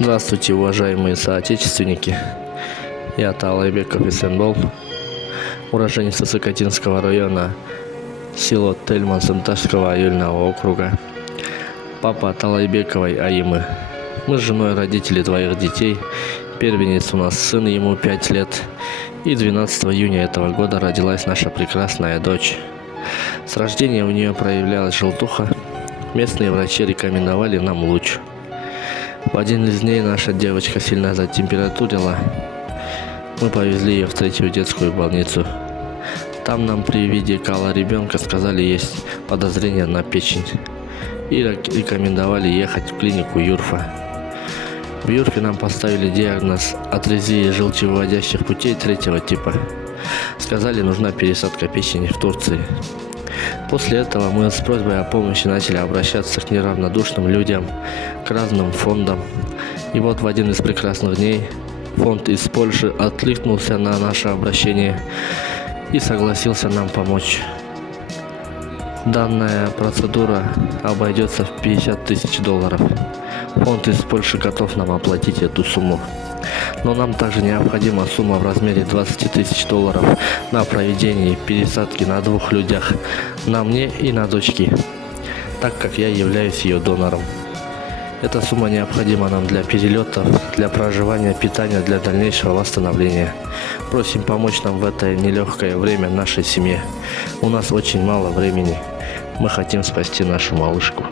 Здравствуйте, уважаемые соотечественники. Я Талайбеков Исенбол, уроженец Сокотинского района, село Тельман Сымташского айыльного округа. Папа Талайбековой Аимы. Мы с женой родители двоих детей. Первенец у нас сын, ему 5 лет. И 12 июня этого года родилась наша прекрасная дочь. С рождения у нее проявлялась желтуха. Местные врачи рекомендовали нам луч. В один из дней наша девочка сильно затемпературила. Мы повезли ее в 3-ю детскую больницу. Там нам при виде кала ребенка сказали, есть подозрение на печень. И рекомендовали ехать в клинику Юрфа. В Юрфе нам поставили диагноз атрезии желчевыводящих путей 3-го типа. Сказали, нужна пересадка печени в Турции. После этого мы с просьбой о помощи начали обращаться к неравнодушным людям, к разным фондам. И вот в один из прекрасных дней фонд из Польши откликнулся на наше обращение и согласился нам помочь. Данная процедура обойдется в $50 000. Фонд из Польши готов нам оплатить эту сумму. Но нам также необходима сумма в размере $20 000 на проведение пересадки на 2 людях, на мне и на дочке, так как я являюсь ее донором. Эта сумма необходима нам для перелетов, для проживания, питания, для дальнейшего восстановления. Просим помочь нам в это нелегкое время нашей семье. У нас очень мало времени. Мы хотим спасти нашу малышку.